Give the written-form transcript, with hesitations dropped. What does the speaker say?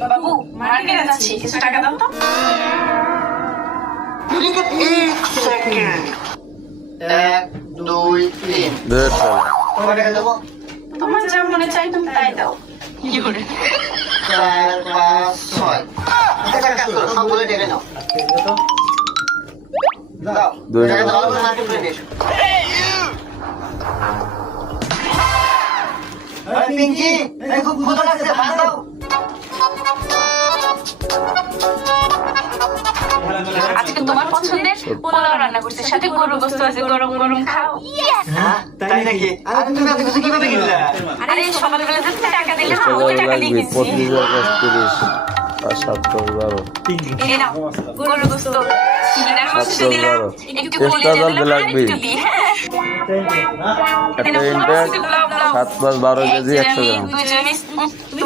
বাবু মার্কেটে যাচ্ছি, কিছু টাকা দাও তো। एक सेकंड 1 2 3 ধরে চলো। কত টাকা দেবো তোমার যা মনে চাই তুমি তাই দাও। 4 5 6 টাকা কাজ করো সবগুলো টাকা নাও দাও দুই টাকা টাকা। দাও মার্কেট করে দিয়েছো এই পিঙ্কি এই খুব ক্ষুধা লাগছে ভাত দাও আজকে তোমার পছন্দের পোলাও রান্না করছি, সাথে গরুর গোশত আছে, গরম গরম খাও। হ্যাঁ তাই নাকি আর তুমি এত কিছু কিভাবে কিনলে আরে সকালবেলা যে তুমি টাকা দিলে না, টাকা ওই টাকা দিয়ে লাগবে কিনছি। 25 আর 7 12 এই নাও গরুর গোশত, সিনার গোশত দিলাম, একটু Extra কলিজা জল দিলাম, আর লাগবে। একটু দিই। হ্যাঁ একটা ইন্টার 7 + 12 কেজি 100 গ্রাম দুজনে তুমি